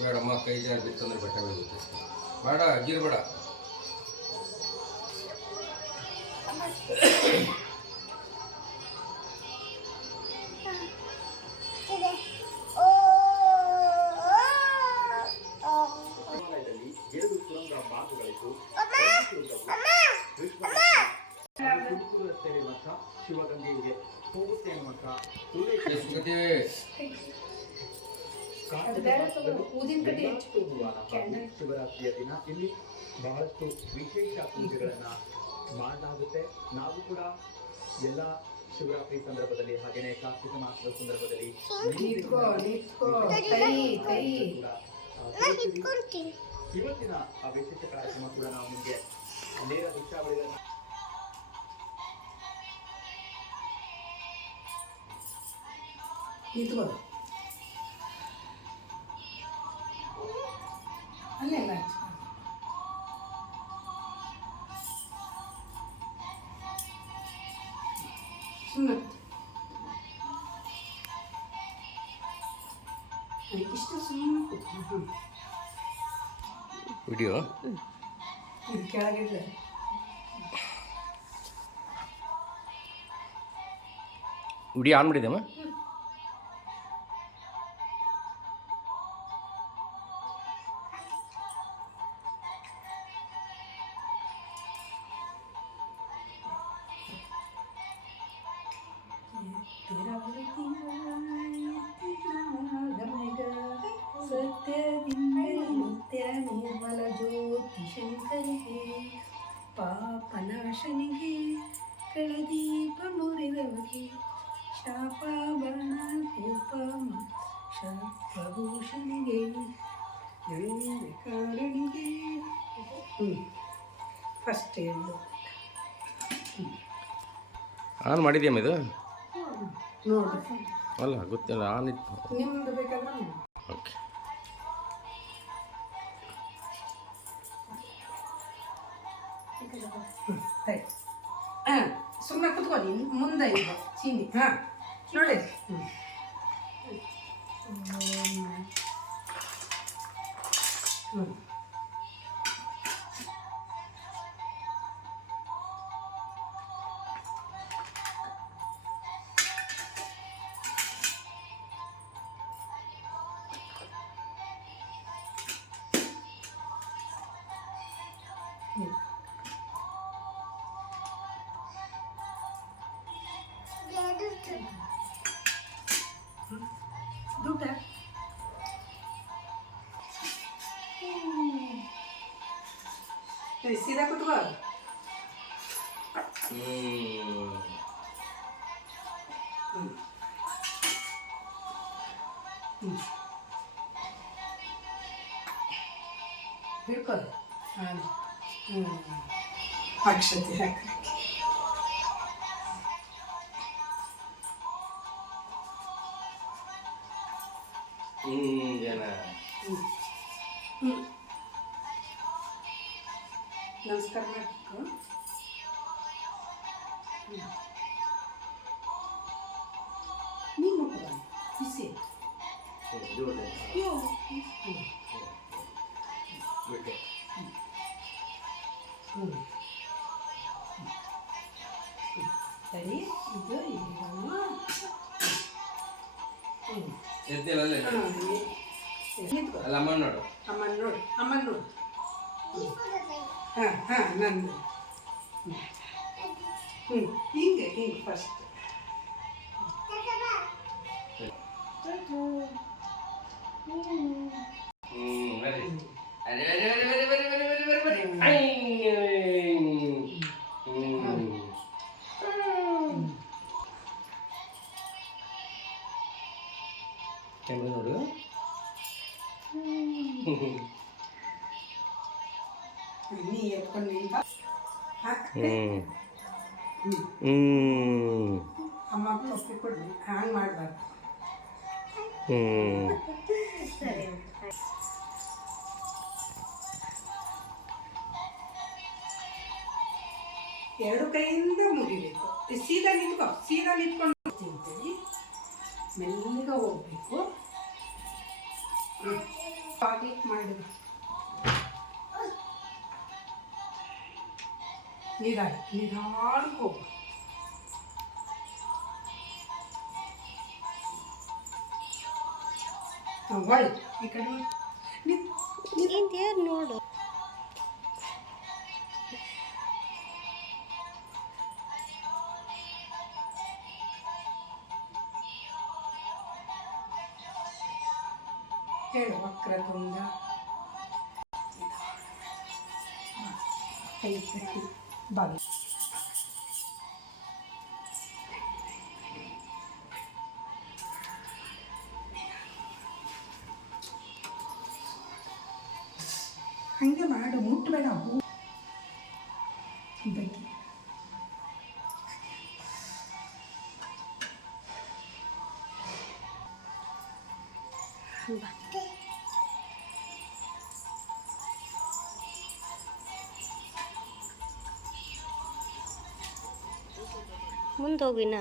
ಬೇಡಮ್ಮ, ಕೈ ಜಾರಿ ಬಿತ್ತಂದ್ರೆ ಬಟ್ಟೆ ಬೀಳುತ್ತೆ. ಬೇಡ, ಗಿರ್ಬೇಡ. ಶಿವಗಂಗೆಗೆ ಹೋಗುತ್ತೆ ಮಠ ಶಿವರಾತ್ರಿಯ ದಿನ ಇಲ್ಲಿ ಬಹಳಷ್ಟು ವಿಶೇಷ ಪೂಜೆಗಳನ್ನ ಮಾಡಲಾಗುತ್ತೆ. ನಾವು ಕೂಡ ಎಲ್ಲ ಶಿವರಾತ್ರಿ ಸಂದರ್ಭದಲ್ಲಿ ಹಾಗೆಯೇ ಕಾರ್ತಿಕ ಮಾಸದ ಸಂದರ್ಭದಲ್ಲಿ ಇವತ್ತಿನ ಆ ವಿಶೇಷ ಕಾರ್ಯಕ್ರಮ ಕೂಡ ನಾವು ನಿಮಗೆ ನೇರ ದೃಶ್ಯಾವಳಿಗಳನ್ನು ಅಲ್ಲೆಲ್ಲ ಸುಮ್ಮನೆ ಇಷ್ಟು ಸುಮ್ಮನೆ ವಿಡಿಯೋ ಇದು ಕೆಳಗಿದ್ರೆ ವಿಡಿಯೋ ಆನ್ ಮಾಡಿದೆಮ್ಮ. ನಿತ್ಯ ನಿರ್ಮಲ ಜ್ಯೋತಿ ಶಂಕರಿಗೆ ಪಾಪನಾಶನಿಗೆ ಕಳದೀಪ ಮುರಿದವರಿಗೆ ಶಾಪ ಬಾಣ ಕೋಪ ಶಭೂಷಣಿಗೆ ಕಾರಣಿಗೆ ಫಸ್ಟ್ ಹೇಳು ಆನ್ ಮಾಡಿದ್ಯಮ್ಮ ಇದು? ನೋಡು ಅಲ್ಲ ಗೊತ್ತಿಲ್ಲ, ಆನ್ ಇತ್ತು. ನಿಮ್ದು ಬೇಕಾದ್ರೆ ಓಕೆ. ಹಾಂ ಸುಮ್ಮನೆ ಕುತ್ಕೊಳ್ಳಿ, ಮುಂದೆ ಇದೆ ಚೀನಿ. ಹಾಂ ನೋಡಿ ದುಡ್ಡ ಸೀದಾ ಕುತ್ಕೋ. ಹಿಡ್ಕೊ. ಹಾಂ ಅಕ್ಷತೆ ಹಾಕಿ ಜನ ನಮಸ್ಕಾರ ಮಾಡಬೇಕು. ನೀನು ಬಿಸಿ ಸರಿ. ಇದು ಅಮ್ಮನ ನೋಡು, ಅಮ್ಮನ ನೋಡು, ಅಮ್ಮನ ನೋಡು. ಹಾಂ ಹಾಂ ನಂದು ಹಿಂಗೆ ಹಿಂಗೆ ಫಸ್ಟ್ ಕ್ಯಾಮ್ರಾ ನೋಡು. ನೀ ಎತ್ಕೊಂಡು ಅಮ್ಮ ಒಪ್ಪಿ ಕೊಡ್ರಿ, ಹಂಗೆ ಮಾಡಬಾರ್ದು. ಎರಡು ಕೈಯಿಂದ ಮುಗಿಬೇಕು. ಸೀದಾ ನಿಂತ್ಕೊಂಡು ತಿಂತೀವಿ, ಮೆಲ್ಲಿಗೆ ಹೋಗ್ಬೇಕು. ಹಾಗೆ ಮಾಡಿ ನಿಧಾನಕ್ಕೆ ಹೋಗು. ಒಳ್ಳೆ ಈ ಕಡೆ ಇದೇನು ನೋಡು. ಹೇಳು ವಕ್ರತುಂಡ ಕೈ ಕಟ್ಟಿ ಬಾಗಿ ಹಂಗೆ ಮಾಡು, ಮುಟ್ಟಬೇಡ ಹೂ ಇದಕ್ಕೆ. ಮುಂದೆ ಹೋಗಿನ